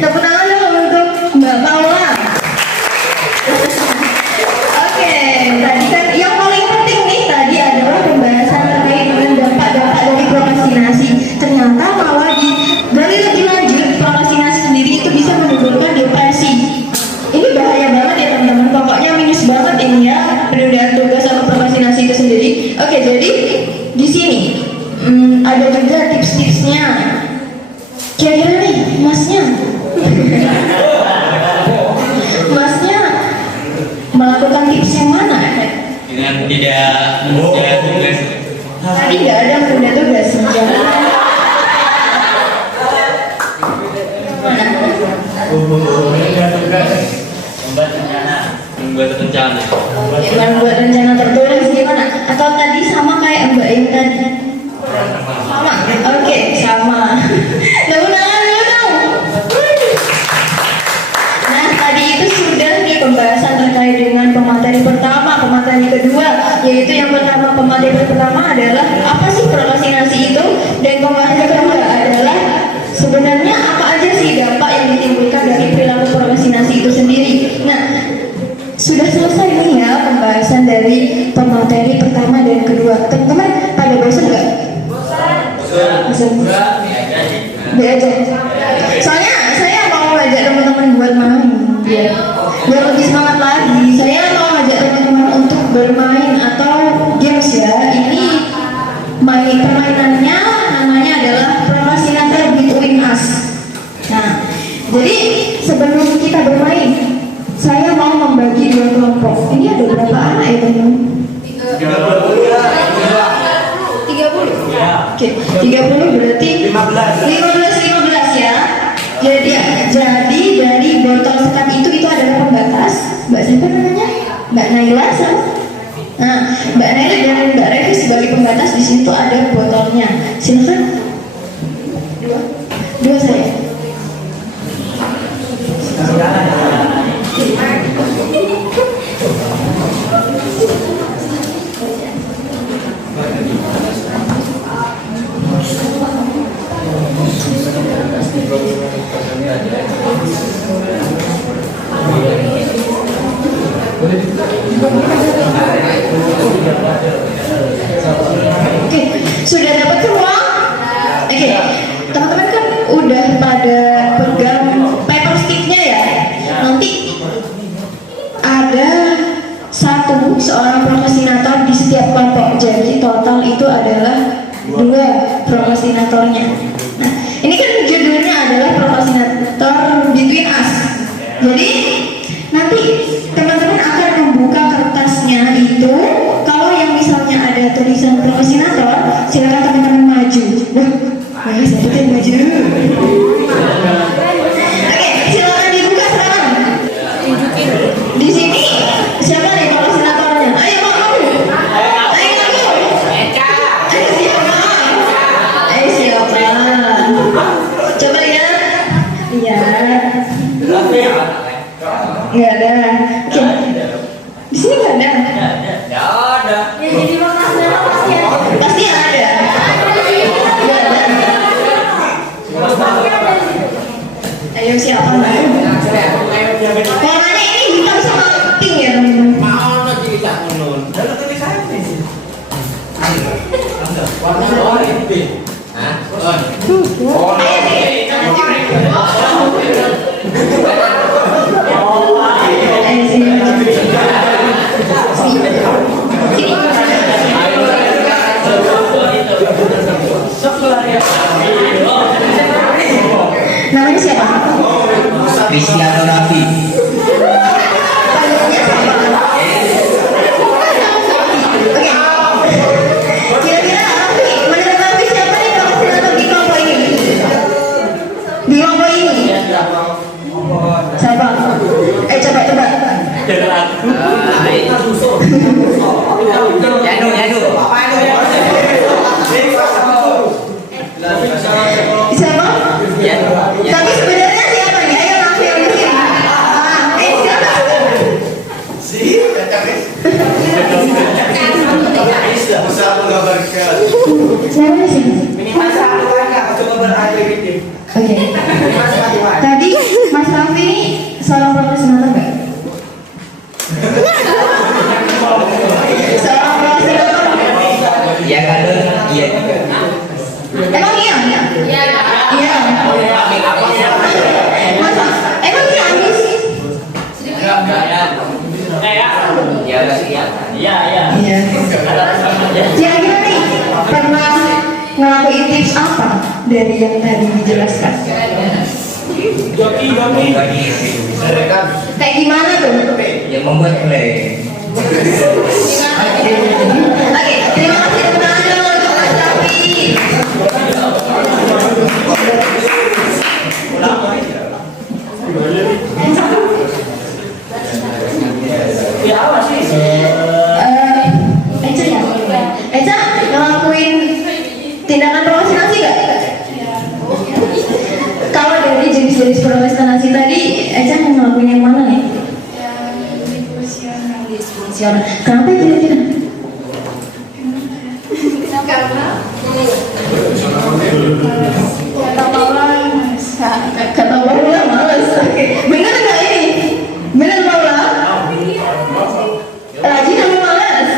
Tepuk tangan dulu untuk Mbak Paula. Oke, tadi kan yang paling penting nih tadi adalah pembahasan terkait dengan dampak-dampak dari prokrastinasi. Ternyata malah dari lebih lanjut prokrastinasi sendiri itu bisa menimbulkan depresi. Ini bahaya banget ya teman-teman. Pokoknya minus banget ini ya penundaan tugas atau prokrastinasi itu sendiri. Oke, jadi di sini ada juga tips-tipsnya. Kira-kira nih masnya melakukan tips yang mana? Dengan tidak menunda tugas. Tadi nggak ada menunda tugas. Membuat rencana. Membuat rencana tertulis gimana? Atau tadi sama kayak Mbak yang tadi? Sama. Oke, sama. Tepuk tangan dulu dong. Nah, tadi itu sudah nih pembahasan terkait dengan pemateri pertama, pemateri kedua, yaitu yang pertama pemateri pertama adalah apa sih prokrastinasi itu, dan pemateri kedua adalah sebenarnya apa aja sih dampak yang ditimbulkan dari perilaku prokrastinasi itu sendiri. Nah, sudah selesai nih ya pembahasan dari pemateri pertama dan kedua. Teman-teman pada bosan nggak? Bosan. Belajar. Soalnya saya mau ngajak teman-teman buat main. Biar lebih semangat lagi. Saya mau ngajak teman-teman untuk bermain atau games ya. Ini permainannya namanya adalah Procrastinator Between Us. Nah, jadi sebelum kita bermain, saya mau membagi dua kelompok. Ini ada berapa anak ya teman-teman? 30. Oke, 30 berarti 15 ya. Jadi dari botol sekat itu adalah pembatas. Mbak siapa namanya? Mbak Naila sama? Nah, Mbak Naila dan Mbak Revi sebagai pembatas di situ ada botolnya. Silakan. Dua saya. Oke, sudah dapat semua? Oke, teman-teman kan udah pada pegang paper sticknya ya. Nanti ada seorang prokrastinator di setiap kelompok. Jadi total itu adalah 2 prokrastinatornya. Nah, ini kan judulnya adalah prokrastinator between us. Jadi nanti teman-teman akan membuka kertasnya itu. Kalau yang misalnya ada tulisan prokrastinator, silakan teman-teman maju. Wah, sebutin maju. Oke, silakan dibuka sekarang. Di sini siapa nih prokrastinatornya? Ayo kamu. Ayo kamu. Ayo siapa? Ayo siapa? Coba lihat. Lihat. Nggak ada. Oke. Di sini nggak ada. Ya jadi prokrastinator pasti ada. Pasti ada. Nggak ada. Ayo siapa? Warnanya ini hitam sama pink ya teman-teman. Ayo sini. Namanya siapa? Cristiano Raffi. Panggilnya siapa? Oke. Kira-kira Raffi, menurut Raffi siapa nih prokrastinator di kelompok ini? Di kelompok ini? Siapa? Coba. Yanu. Siapa? Tapi sebenarnya siapa nih? Ayo langsung yang di sini. Siapa? Siapa sih? Oke. Tadi Mas Raffi ini seorang prokrastinator nggak? Seorang prokrastinator? Ya kan? Iya. Emang iya? Iya. Masa? Emang iya ambis? Iya. Kira-kira nih pernah ngelakuin tips apa dari yang tadi dijelaskan? Kayak gimana tuh? Ya membuat play. Oke, terima kasih teman-teman untuk Mas Raffi. Eca ya? Eca ngelakuin tindakan prokrastinasi nggak? Kalau dari jenis-jenis prokrastinasi tadi, Eca ngelakuin yang mana nih? Diskursional. Kenapa kira-kira? Kata Paula malas. Bener nggak ini? Bener Paula? Rajin sama malas?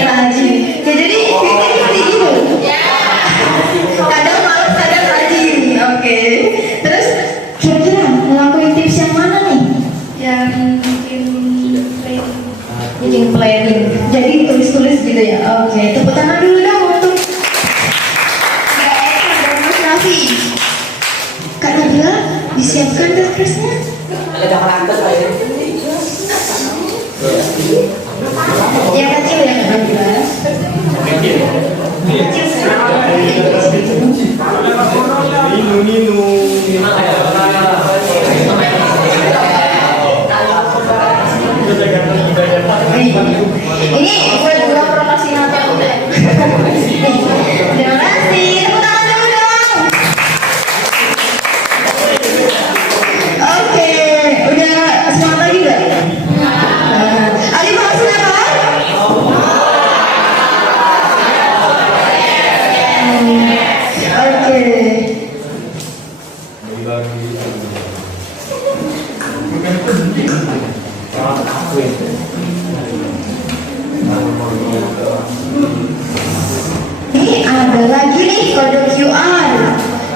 Rajin. Ya jadi seperti itu. Kadang malas, kadang rajin. Oke. Terus kira-kira ngelakuin tips yang mana nih? Yang Bikin planning. Jadi tulis-tulis gitu ya. Oke. Tepuk tangan dulu dong untuk Kak Eka dan Mas Raffi. Kak Nabila, disiapkan kertasnya. Yang kecil ya Kak Nabila. Ini buat dua prokrastinator. Terima kasih. Tepuk tangan dulu dong. Oke, udah semangat lagi nggak? Ada prokrastinator? Oke. lagi nih kode QR.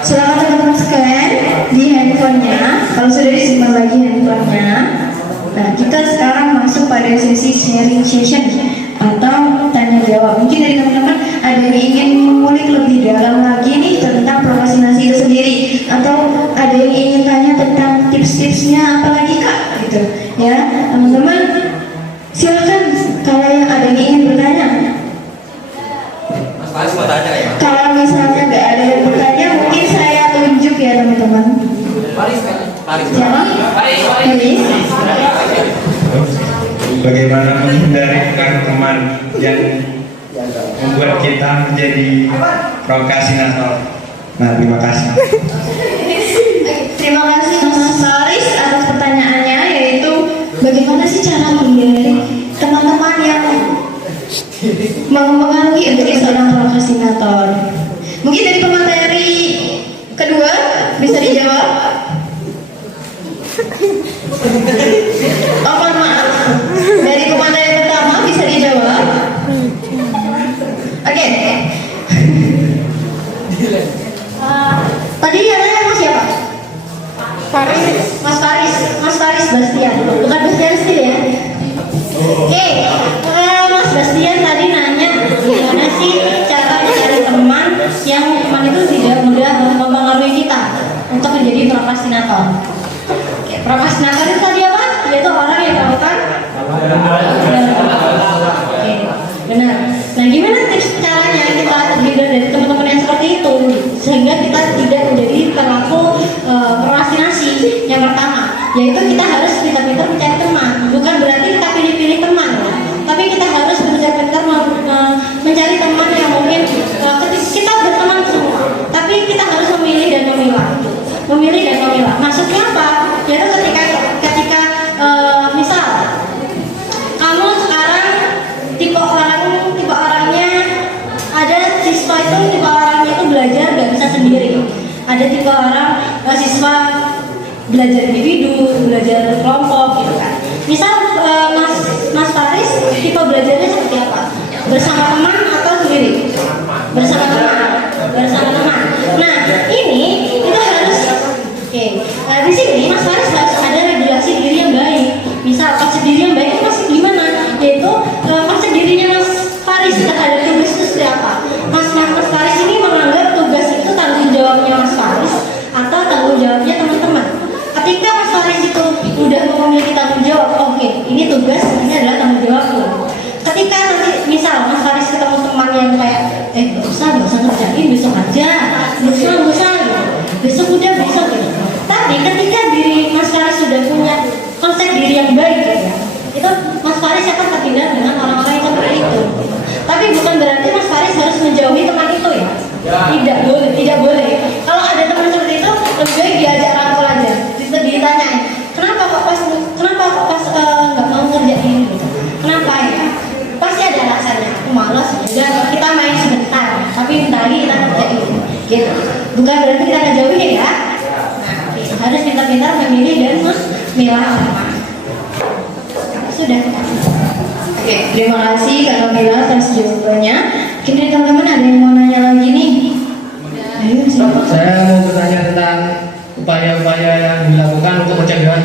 Silakan teman-teman scan di handphonenya. Kalau sudah disimpan lagi handphonenya, nah kita sekarang masuk pada sesi sharing session atau tanya jawab. Mungkin dari teman-teman ada yang ingin mengulik lebih dalam lagi nih tentang prokrastinasi itu sendiri, atau ada yang ingin tanya tentang tips-tipsnya apalagi kak gitu ya. Teman-teman silakan kalau yang ada yang ingin bertanya. Mas Faris mau tanya ya? Kalau misalnya nggak ada yang bertanya, mungkin saya tunjuk ya teman-teman. Faris. Siapa? Faris. Bagaimana menghindari teman yang membuat kita menjadi prokrastinator. Nah, terima kasih. Terima kasih Mas Faris atas pertanyaannya, yaitu bagaimana sih cara menghindari teman-teman yang mempengaruhi untuk seorang prokrastinator. Mungkin dari pemateri kedua bisa dijawab. Oh, maaf. Dari pemateri pertama bisa dijawab. Oke. Tadi yang nanya Mas siapa? Mas Faris Bastian, bukan Bastian sendiri ya. Oke, Mas Bastian tadi nanya gimana sih cara mencari teman yang teman itu tidak mudah mempengaruhi kita untuk menjadi prokrastinator. Oke, prokrastinator itu tadi apa? Yaitu orang yang melakukan. Oke, benar. Nah, gimana tips caranya kita terhindar dari teman-teman yang seperti itu sehingga kita tidak menjadi pelaku prokrastinasi? Yang pertama, yaitu kita harus pintar-pintar mencari teman. Bukan berarti kita pilih-pilih teman, tapi kita harus pintar-pintar mencari teman yang mungkin kita berteman semua, tapi kita harus memilih dan memilah. Maksudnya apa? Yaitu ketika misal kamu sekarang tipe orangnya ada siswa itu tipe orangnya itu belajar nggak bisa sendiri. Ada tipe orang siswa belajar individu, belajar kelompok gitu kan. Misal Mas Faris tipe belajarnya seperti apa? Bersama teman atau sendiri? Bersama teman. Nah, ini kita harus Nah, di sini Mas Faris harus ada regulasi diri yang baik. Misal konsep diri yang baik itu masih gimana? Yaitu konsep dirinya Mas Faris terhadap tugas itu seperti apa? Mas Faris ini menganggap tugas itu tanggung jawabnya Mas Faris atau tanggung jawabnya teman-teman. Ketika Mas Faris itu udah memiliki tanggung jawab, oke, ini tugas, ini adalah tanggung jawabku. Ketika nanti misal Mas Faris ketemu teman yang kayak gak usah ngerjain, besok aja, besok gitu. Besok gitu. Tapi ketika diri Mas Faris sudah punya konsep diri yang baik ya, itu Mas Faris akan terhindar dengan orang-orang yang seperti itu. Tapi bukan berarti Mas Faris harus menjauhi teman itu ya. Tidak boleh. Kalau ada teman seperti itu, lebih baik diajak rangkul aja. Ditanyain, kenapa kok pas nggak mau ngerjain gitu? Kenapa ya? Pasti ada alasannya. Aku malas, udah kita main sebentar, tapi bentar lagi kita ngerjain. Gitu. Bukan berarti kita ngejauhin ya. Nah, harus pintar-pintar memilih dan memilah orang. Sudah. Oke, terima kasih Kak Nabila atas jawabannya. Mungkin dari teman-teman ada yang mau nanya lagi nih? Ayo, silakan. Saya mau bertanya tentang upaya-upaya yang dilakukan untuk mencegah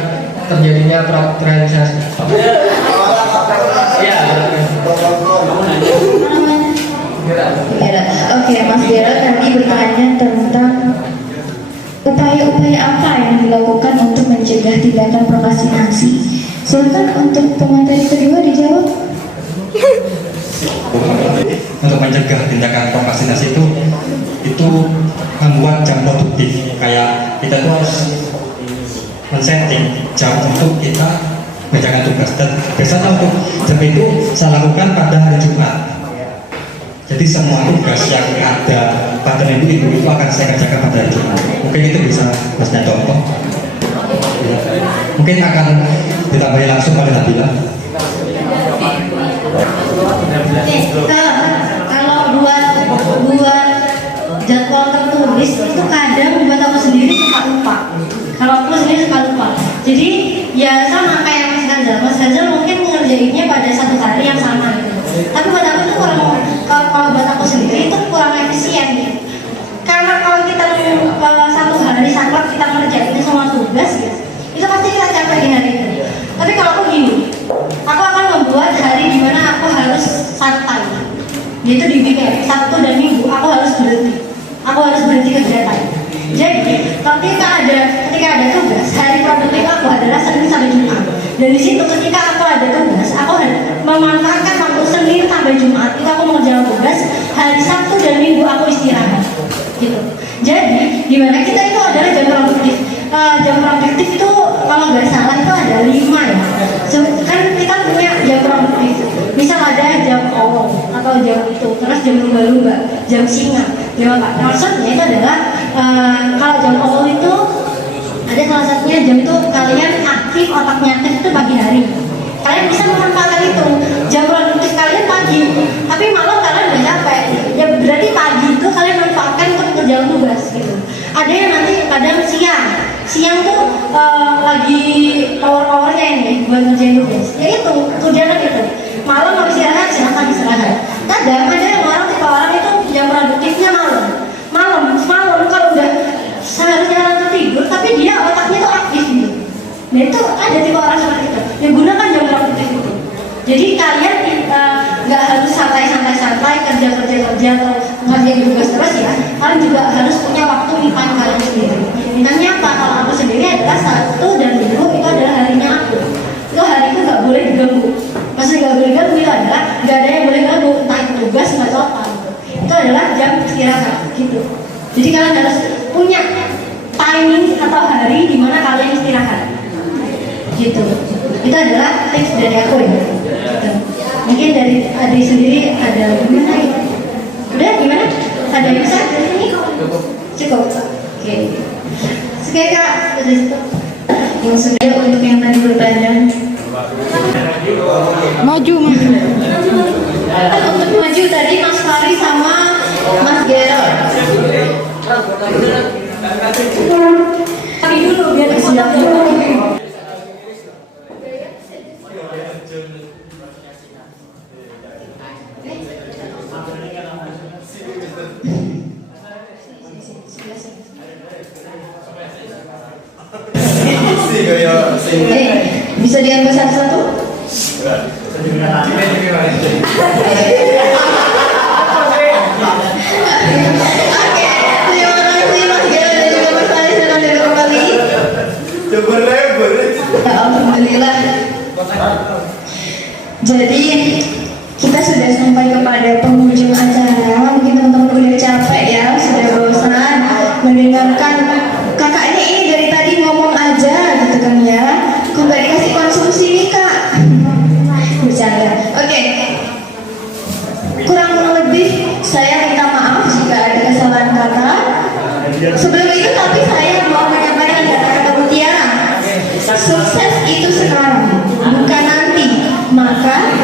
terjadinya prokrastinasi. Ya. Oke, Mas Gera tadi bertanya tentang upaya-upaya apa yang dilakukan untuk mencegah tindakan prokrastinasi. Silakan untuk pemateri kedua dijawab. Untuk mencegah tindakan prokrastinasi itu membuat jam produktif. Kayak kita tuh harus men-setting jam untuk kita mengerjakan tugas. Dan biasanya untuk jam itu saya lakukan pada hari Jumat. Jadi semua tugas yang ada pada minggu itu akan saya kerjakan pada hari Jumat. Mungkin itu bisa kasih contoh. Mungkin akan ditambahi langsung oleh Nabila. Kalau buat jadwal tertulis itu kadang buat aku sendiri suka lupa. Jadi ya sama kayak Mas Ganjar mungkin ngerjainnya pada satu hari yang sama gitu. Tapi buat aku itu kalau buat aku sendiri itu kurang efisien gitu. yaitu di weekend, Sabtu dan Minggu aku harus berhenti kegiatan. Jadi ketika ada tugas, hari produktif aku adalah Senin sampai Jumat. Dan di situ ketika aku ada tugas, aku memanfaatkan waktu Senin sampai Jumat itu aku mengerjakan tugas. Hari Sabtu dan Minggu aku istirahat. Gitu. Jadi di mana kita itu adalah jam produktif. Jam produktif itu kalau nggak salah itu ada 5 ya. Kan kita punya jam produktif. Misal ada jam awal atau jam itu, terus jam lumba-lumba, jam singa. Maksudnya itu adalah kalau jam awal itu ada salah satunya jam itu kalian aktif, otaknya aktif itu pagi hari. Kalian bisa memanfaatkan itu. Jam produktif kalian pagi, tapi malam kalian udah capek. Ya berarti pagi itu kalian manfaatkan untuk kerjaan tugas gitu. Ada yang nanti kadang siang tuh lagi power-powernya ini buat kerjaan tugas. Ya itu kerjaan itu. Malam habis istirahat, silakan istirahat. Kadang ada yang tipe orang itu jam produktifnya malam kalau udah seharusnya langsung tidur, tapi dia otaknya tuh aktif gitu. Nah itu ada tipe orang seperti itu. Ya gunakan jam produktif itu. Jadi kalian nggak harus santai kerja atau ngerjain tugas terus ya. Kalian juga harus punya waktu me time kalian sendiri. Misalnya apa? Kalau aku sendiri adalah Sabtu dan Minggu itu adalah harinya aku. Itu hariku nggak boleh diganggu. Maksudnya nggak boleh diganggu itu adalah nggak ada yang boleh ganggu, entah itu tugas atau apa. Itu adalah jam istirahat gitu. Jadi kalian harus punya timing atau hari di mana kalian istirahat. Gitu. Itu adalah tips dari aku ya. Gitu. Mungkin dari adik sendiri ada gimana ya? Udah gimana? Ada yang bisa dari sini? Cukup. Oke. Oke Kak, Yang sudah untuk yang tadi bertanya. Maju. Untuk maju tadi Mas Fari sama Mas Gerald. Tapi dulu biar siap dulu. Bisa diambil satu-satu? Alhamdulillah. Jadi kita sudah sampai kepada penghujung acara. Mungkin teman-teman udah capek ya, sudah bosan mendengarkan kakaknya ini dari tadi ngomong aja gitu kan ya. Kok nggak dikasih konsumsi nih kak? Bercanda. Oke. Kurang lebih saya minta maaf jika ada kesalahan kata. Sebelum itu tapi saya mau menyampaikan kata-kata mutiara. Sukses itu sekarang, bukan nanti. Maka